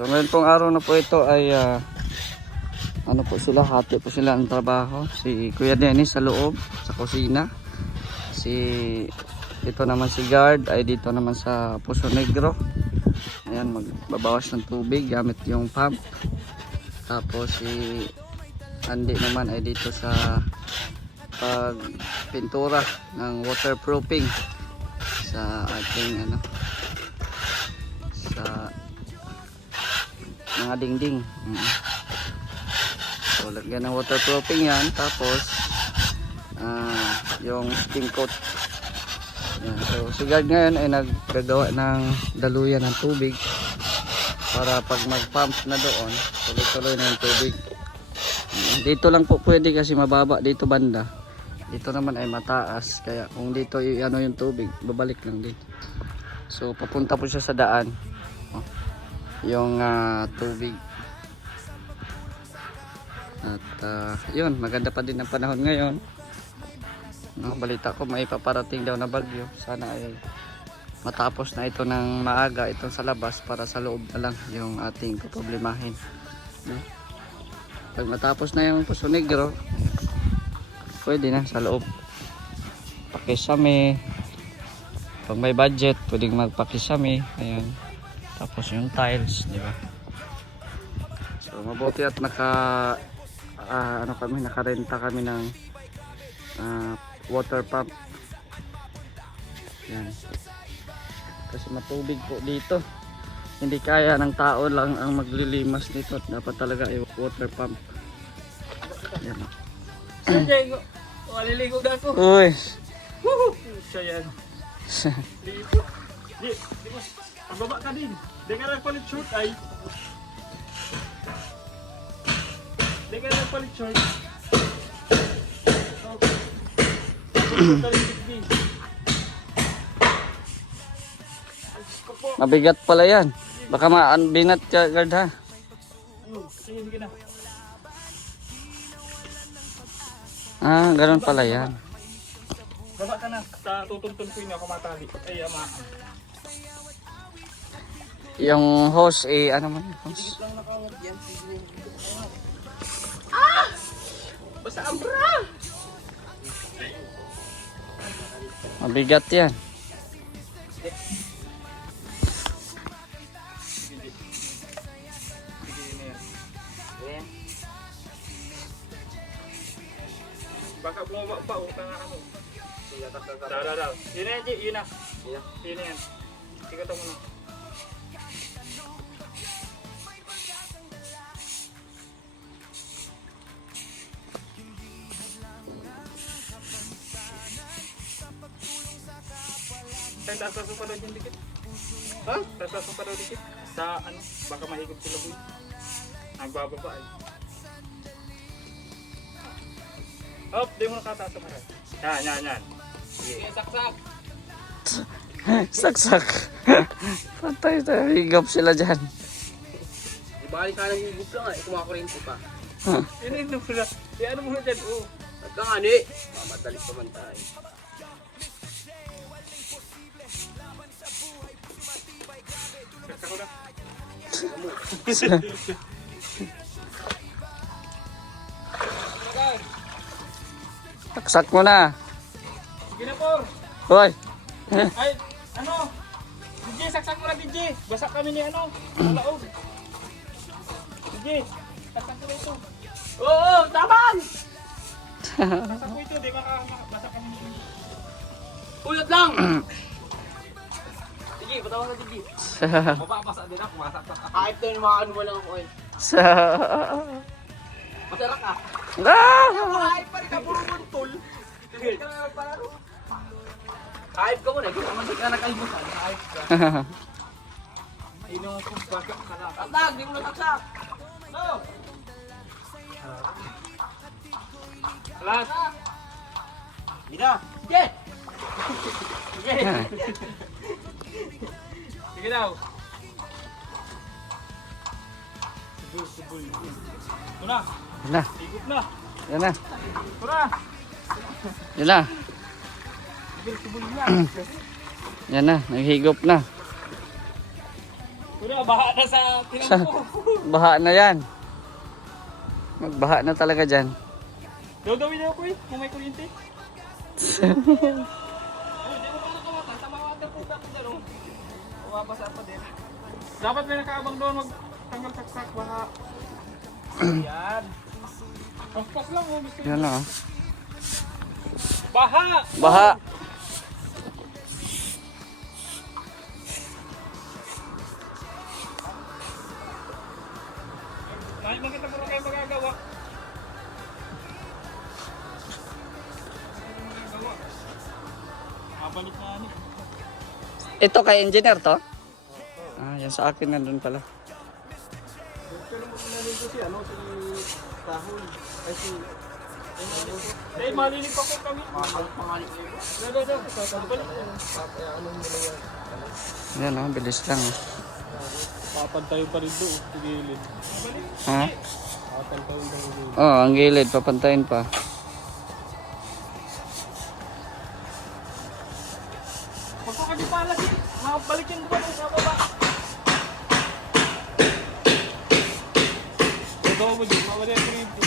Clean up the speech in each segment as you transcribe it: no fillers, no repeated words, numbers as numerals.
So ngayon pong araw na po ito ay ano po sila, hati po sila ang trabaho. Si Kuya Dennis sa loob, sa kusina. Dito naman si Guard ay dito naman sa Puso Negro. Ayan, magbabawas ng tubig gamit yung pump. Tapos si Andy naman ay dito sa pagpintura ng waterproofing sa ating ano, sa mga dingding. So lagyan ng waterproofing yan, tapos yung steam coat yan. So si Guard ngayon ay naggagawa ng daluyan ng tubig para pag mag pump na doon tuloy-tuloy na yung tubig. Dito lang po pwede kasi mababa dito banda, dito naman ay mataas, kaya kung dito ano yung tubig babalik lang din. So papunta po siya sa daan yung tubig. At yun, maganda pa din ang panahon ngayon. Balita ko may paparating daw na bagyo. Sana ay matapos na ito ng maaga itong sa labas, para sa loob na lang yung ating problemahin. Pag matapos na yung Puso Negro, pwede na sa loob. Pakisame. Pag may budget, pwedeng magpakisame. Ayan. Tapos yung tiles, di ba? So mabuti at nakarenta kami ng water pump. Yan. Kasi matubig po dito. Hindi kaya ng tao lang ang maglilimas dito. Dapat talaga ay water pump. Yan. Maliligo na ako. Uy. Siya yan. Dito. Di mas, pababa ka din. Di ka nagpalit short ay. Di ka nagpalit short. Mabigat pala yan. Baka binat ka, Guard, ha? Sige, sige na. Ganun pala yan. Baba ka na. Tutuntun ko yun ako matali. Ay, ama. Yung hose, ano man yung hose? Basta ambra! Mabigat yan. Baka bumaba pa, utang na ano. Daw. Yun na yan, G. Yun na. Yun na yan. Sige ito muna. Taas mo pa daw dyan dikit. Ha? Taas mo pa daw dikit. Sa ano, baka mahigop sila boy. Nagbababa ay. Hop, di mo nakataas mo rin. Yan. Sige, saksak. Saksak. Patay tayo. Higop sila dyan. Ibalik ka ng higop lang kumakurinti pa. Ano muna? Ano muna dyan? Oh. At ka nga ni. Mamadali pa man tayo. Saksak ko na. Saksak mo na. Sige na, Por. Hoy. Ay, ano? DJ, saksak mo na, DJ. Basa kami ni ano. Malaog. DJ, saksak mo na ito. Oo, taman! Saksak mo ito, di basa kami ni ano. Pulot lang! Sige, patawan ka, sige. Mapapasa din ako, masaksak ako. Kahit na yung mga ano mo lang ako eh. Masarap ka. Kahit pa rin ka, puro buntol. Kahit ka na nagpalaro. Kahit ka muna, kung naman ka nakalimutan, kahit ka. Ino kung baka ka na. Tatag, di mo nasaksak. No! Alas! Hindi na. Sige! Sige! Sige daw! Subul. Ito na! Yan na. Higop na! Yan na. Ito na! Yan na. Subul na! Yan na. Naghigop na. Kuya, baha na sa tinang ko. Baha na yan. Magbaha na talaga dyan. Gawin ako eh, kung may kuryente. Oh, di mo para kawatan, tama water po ka dyan oh. Umabasa pa din. Dapat may nakaabang doon, magtanggal saksak, baha. Yan. Paspas lang oh, gusto Yan na. Baha! Baha. Kahit makita mo kayo magagawa. Mabalik na ano. Ito kay engineer to? Ah, yan sa akin nandun pala. Eh, malinig pa po kami. Yan oh, bilis lang oh. Papantayo pa rin doon, sa gilid. Ha? Papantayo pa rin doon. Oh, ang gilid, papantayin pa. Magkakadipalas eh. Makabalik yung buwan sa baba. Luto mo dyan, mawala yung kuryente.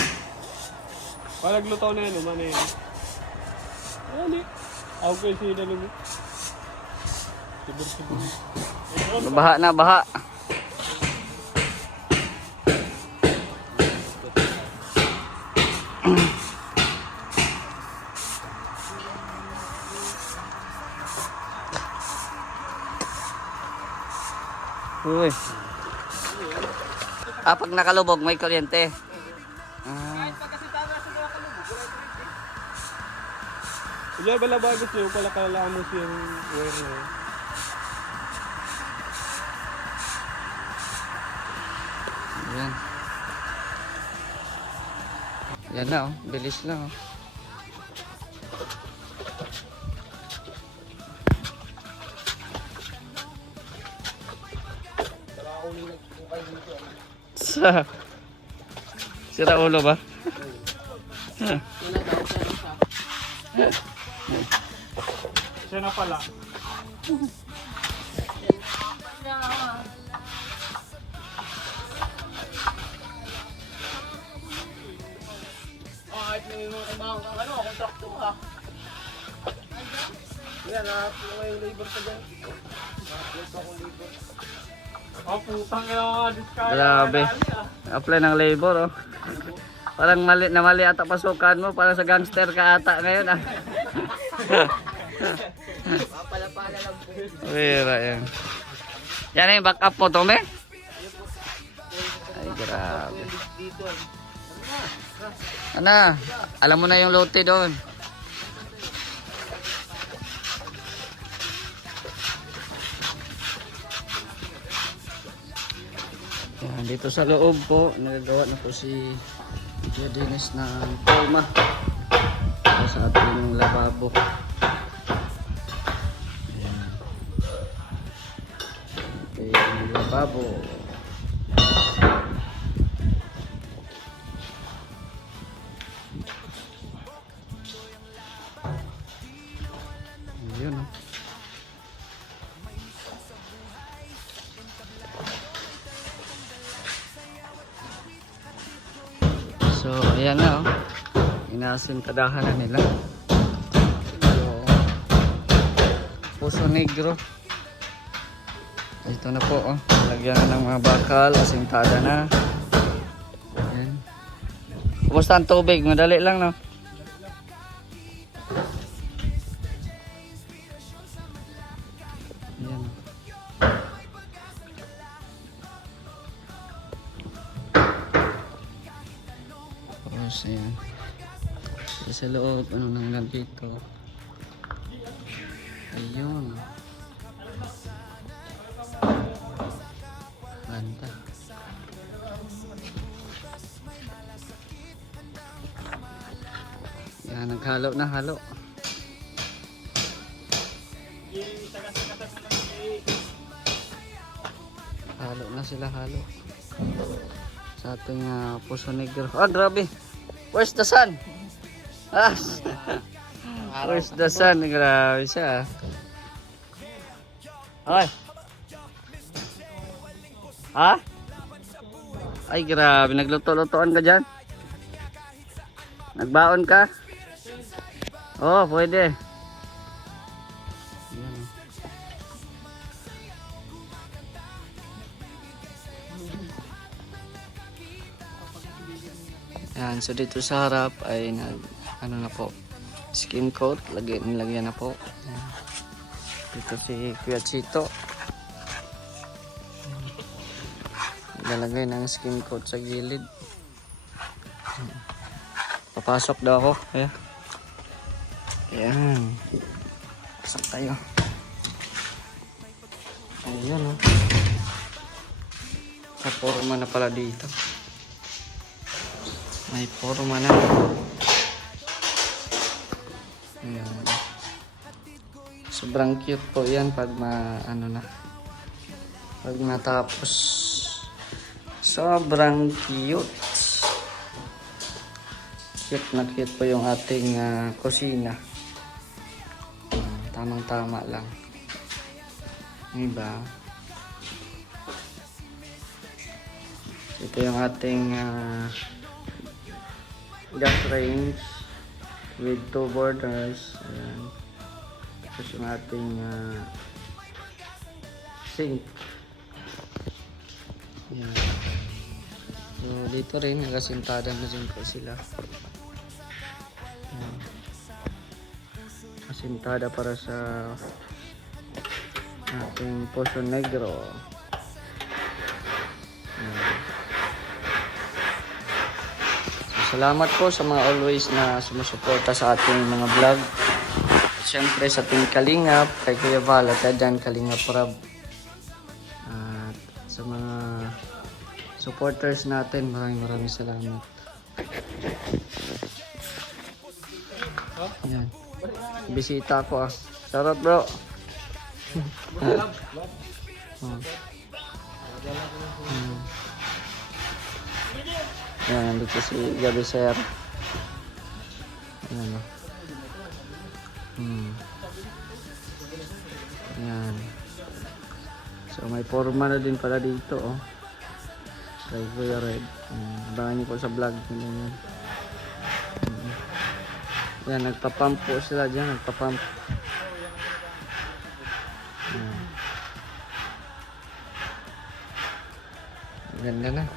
Palag lutaw na yan, umano yan. Ano eh? Ako kayo sila mo. Sibur-sibur. Baha na, baha. Uy. Ah, pag nakalubog, may kuryente. Ah, Diyan bala bago siya, pala kalala mo siya yung wire niya. yan. Yan na oh, bilis lang oh. Sa sira ulo ba? Siya na pala. Kahit may mga ibang ano, kontrakto ha. Yan ha, may labor pa dyan. Nakapload akong labor. Oh, putang ina mga discard. Grabe. Apply ng labor oh. Parang mali na mali ata pasukan mo, para sa gangster ka ata ngayon ah. Papala-pala lang po. Wira yan. Yan yung backup mo, Tome? Ay, grabe. Dito. Ano? Alam mo na yung lote doon. Yan, dito sa loob po, nagagawa na po si Kuya Dennis ng forma para sa ating lababo. Ayan. Okay, yung lababo. Ayun oh. So, ayan na oh. Inasintadahan na nila. So, Puso Negro. Ito na po oh. Lagyan na ng mga bakal. Asintada na. Ayan. Kumusta ang tubig? Madali lang no? Ayan. Tapos ayan. Sa loob, ano nang nandito. Ayun. Ganda. Yan, naghalo na halo. Halo na sila, halo. Sa ating Puso Negro. Ah, grabe. Where's the sun? Ah. Where's the sun? Grabe siya. Ay. Ha? Ay, grabe. Nagluto-lutoan ka dyan? Nagbaon ka? Oo, pwede. Yan, so dito sa harap ay ano na po, skim coat, nilagyan na po. Yan. Dito si Kuya Chito. Lalagay ng skim coat sa gilid. Papasok daw ako. Kaya. Ayan. Pasok tayo. Ayan o. Sa forma na pala dito. May forma na. Ayan. Sobrang cute po yan pag pag natapos. Sobrang cute. Cute na cute po yung ating kusina. Tamang-tama lang. Diba? Ito yung ating gas range with 2 burners. Ayan. Tapos yung ating sink. Ayan. So dito rin nakasintada na rin po sila. Ayan. Kasintada para sa ating Poso Negro. Ayan. Salamat po sa mga always na sumusuporta sa ating mga vlog. Siyempre sa ating Kalingap, kay Kuya Val at dyan Kalingap Rab. At sa mga supporters natin, maraming salamat. Ayan. Bisita ko ah. Shoutout bro. Ayan, dito si Gabi Sir. Ayan o. Ayan. So may forma na din pala dito oh. Kay Kuya Red. Abangan niyo po sa vlog nila yan. Ayan, nagpapump po sila dyan. Nagpapump. Ayan. Ganda na.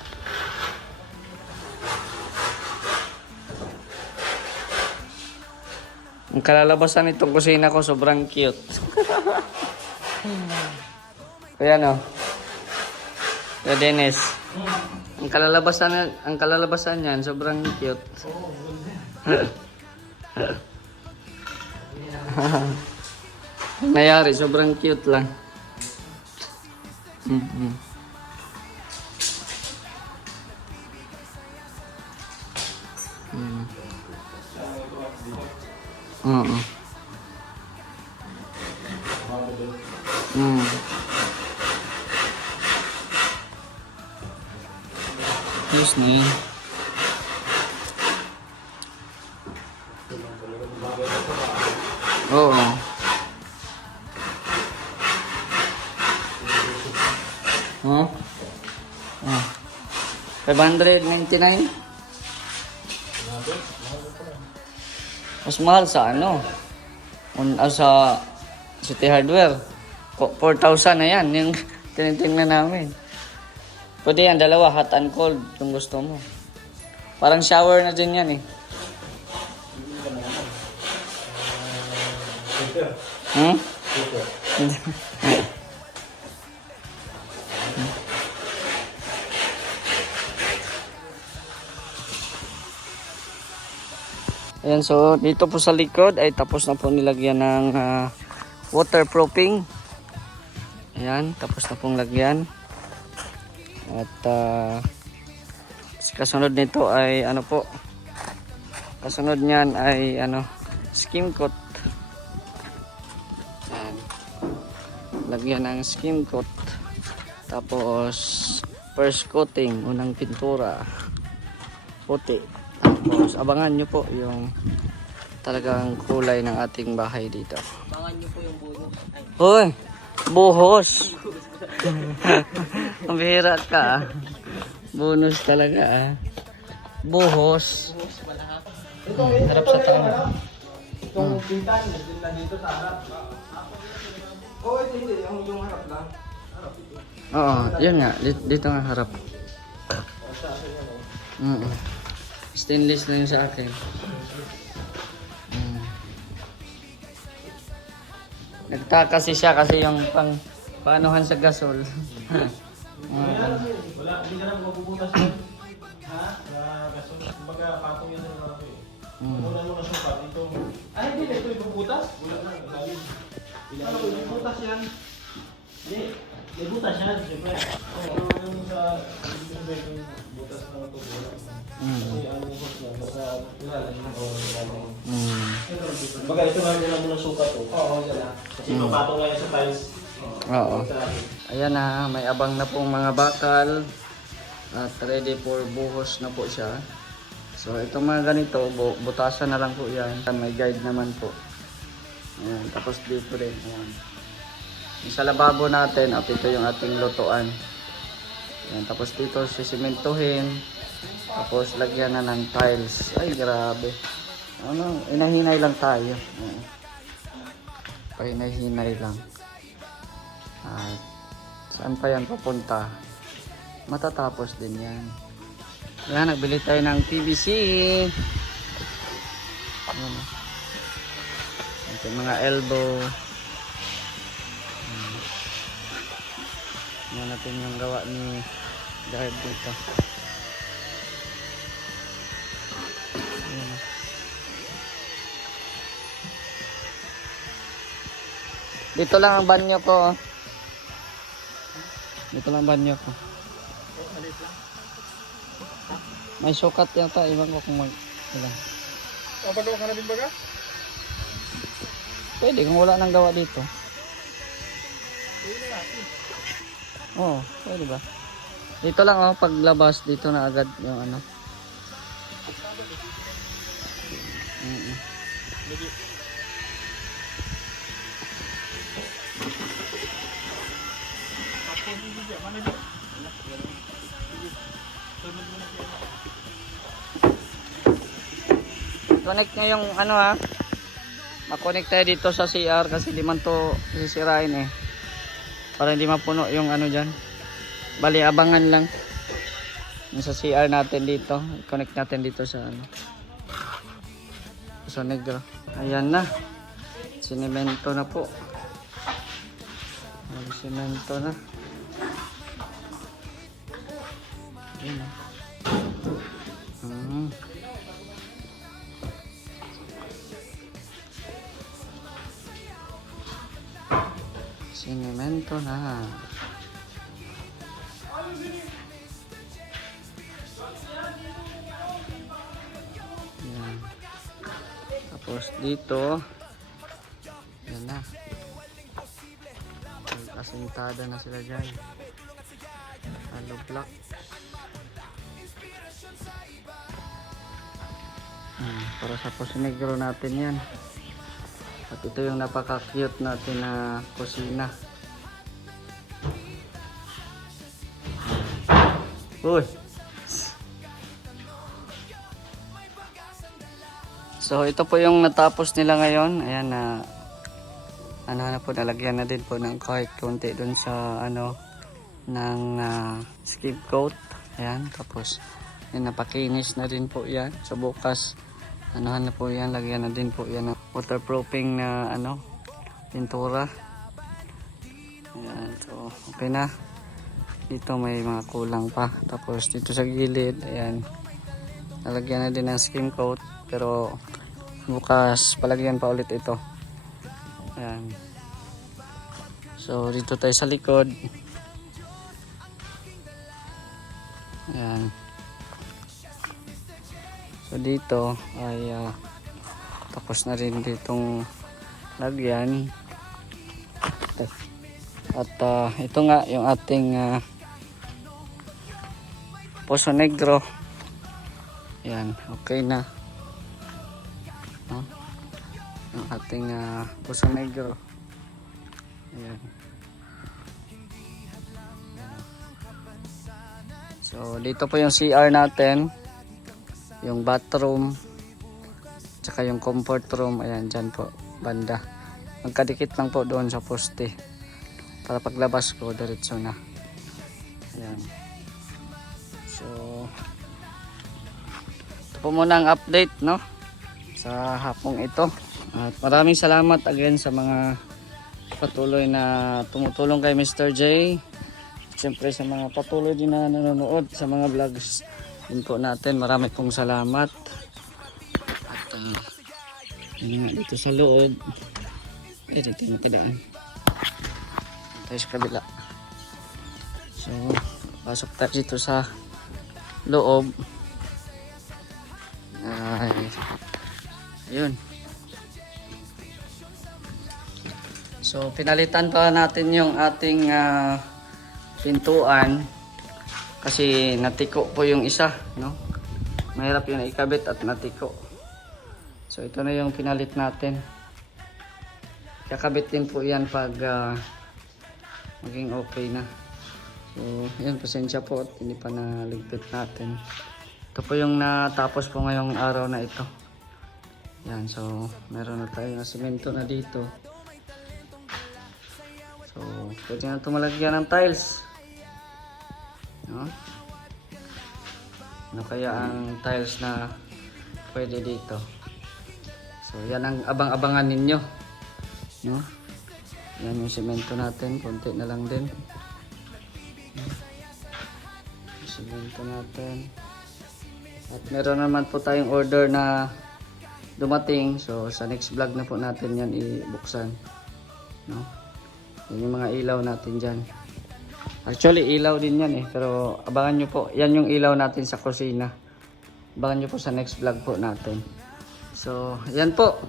Ang kalalabasan nitong kusina ko sobrang cute. Kaya no. Kaya Dennis. Ang kalalabasan niyan sobrang cute. Nangyari sobrang cute lang. Yes na yan. Oo. Huh? 599? Mas mahal sa ano? Sa City Hardware. 4,000 na yan. Yung tinitingnan namin. Pwede yan, dalawa, hot and cold, kung gusto mo. Parang shower na din yan eh. Ayan, so dito po sa likod ay tapos na po nilagyan ng waterproofing. Ayan, tapos na pong lagyan. At kasunod nito ay ano po, kasunod niyan ay ano, skim coat. Ayan. Lagyan ng skim coat. Tapos first coating, unang pintura puti. Tapos abangan nyo po yung talagang kulay ng ating bahay dito. Abangan nyo po yung bonus. Hoy, Buhos. Ang bihira ka ah. Bonus talaga ah. Buhos. Harap sa tao. Itong pintan, na dito sa harap. Oo, hindi. Yung harap lang. Oo, yun nga. Dito nga harap. Stainless na yun sa akin. Nagtaka kasi siya kasi yung paanuhan sa gasol. Wala, hindi ka na mapuputas yun. Ha? Na gasol. Kumbaga, patong yan sa mga ito eh. Muna mo na sukat. Ay, hindi. Ito ipuputas? Wala na. Ilalim. Ano ko, ipuputas yan? Hindi. Ipuputas yan, siyempre. Oo, yung sa butas ng ito. Kasi ano yung host na. Basta ilalim na. Kumbaga, ito na muna sukat. Oo, yan. Kasi papatong lang yan sa tiles. Oo. Ayan na, may abang na pong mga bakal. At ready for buhos na po siya. So itong mga ganito, butasan na lang po yan. May guide naman po. Ayan, tapos dito rin. Ayan. Yung sa lababo natin, at ito yung ating lutuan. Ayan, tapos dito sisimentohin. Tapos lagyan na ng tiles. Ay grabe. Ano, inahinay lang tayo. Ayan. Pahinay-hinay lang. At saan pa yan papunta? Matatapos din yan. Ayan, nagbili tayo ng PVC. Ayan. Ito mga elbow. Ayan natin yung gawa ni Dahil dito. Ayan. Dito lang ang banyo ko. Dito lang ang banyo ko. May sukat yata, iwan ko kung ilan. O, pagawa ka na din baga? Pwede kung wala nang gawa dito. Oo, pwede ba? Dito lang oh, paglabas dito na agad yung ano. Connect nga yung ano ha. Makonect tayo dito sa CR kasi di man to sisirain eh. Para hindi mapuno yung ano dyan. Bali abangan lang. Yung sa CR natin dito. Connect natin dito sa ano. Sa negro. Ayan na. Sinemento na po. Sinemento na. Ayan na. Sinemento na. Yan. Tapos dito, yan na. Asintada na sila dyan. Halo block. Para sa Posinegro natin yan. At ito yung napaka-cute natin na kusina. Uy! So ito po yung natapos nila ngayon. Ayan na ano na po, nalagyan na din po ng kahit konti dun sa ano ng skip coat. Ayan, tapos yan, napakinis na din po yan. So bukas anuhan na po yan, lagyan na din po yan ng waterproofing na ano pintura. Ayan, so okay na. Dito may mga kulang pa. Tapos dito sa gilid, ayan, nalagyan na din ng skim coat, pero bukas palagyan pa ulit ito. Ayan. So dito tayo sa likod. Ayan. So dito ay tapos na rin ditong lagyan. At ito nga yung ating Poso Negro. Ayan, okay na. Ang ating Poso Negro. Ayan. So dito po yung CR natin, yung bathroom, tsaka yung comfort room. Ayan, dyan po banda. Magkadikit lang po doon sa poste para paglabas ko diretso na. Ayan. So ito po muna ang update, no, sa hapong ito. At maraming salamat again sa mga patuloy na tumutulong kay Mr. J. Siyempre sa mga patuloy din na nanonood sa mga vlogs din po natin. Marami pong salamat. At yun nga dito sa loob. Dito nakadaan. Tayo sa kabila. So pasok tayo dito sa loob. Ayun. So pinalitan pa natin yung ating pintuan kasi natiko po yung isa, no? Mahirap yung ikabit at natiko. So ito na yung pinalit natin. Kakabit din po yan pag maging okay na. So yan, pasensya po at hindi pa naligpit natin. Ito po yung natapos po ngayong araw na ito. Yan, so meron na tayo na semento na dito. So, pwede na tumalagyan ng tiles. No? Ano kaya ang tiles na pwede dito? So, yan ang abang-abangan ninyo. No? Yan yung semento natin. Konti na lang din. Semento natin. At meron naman po tayong order na dumating. So, sa next vlog na po natin yan ibuksan. No? Yan yung mga ilaw natin dyan. Actually ilaw din yan pero abangan nyo po. Yan yung ilaw natin sa kusina. Abangan nyo po sa next vlog po natin. So yan po.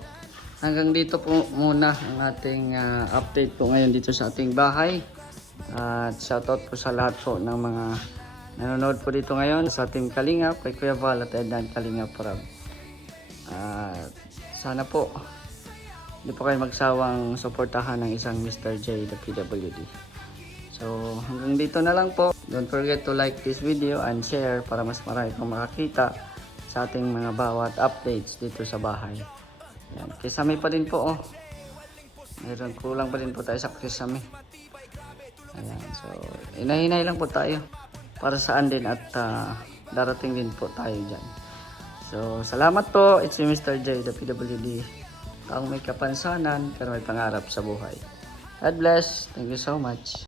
Hanggang dito po muna ang ating update po ngayon dito sa ating bahay. At shoutout po sa lahat po ng mga nanonood po dito ngayon. Sa Team Kalingap, kay Kuya Val at Edan Kalingap Prab. Sana po hindi po kayo magsawang suportahan ng isang Mr. J, the PWD. So, hanggang dito na lang po. Don't forget to like this video and share para mas marami pong makakita sa ating mga bawat updates dito sa bahay. Yan. Kisame pa din po, oh. Mayroon kulang pa din po tayo sa kisame. Ayan. So, inahinay lang po tayo para saan din at darating din po tayo dyan. So, salamat po. It's Mr. J, the PWD. Ang may kapansanan pero may pangarap sa buhay. God bless. Thank you so much.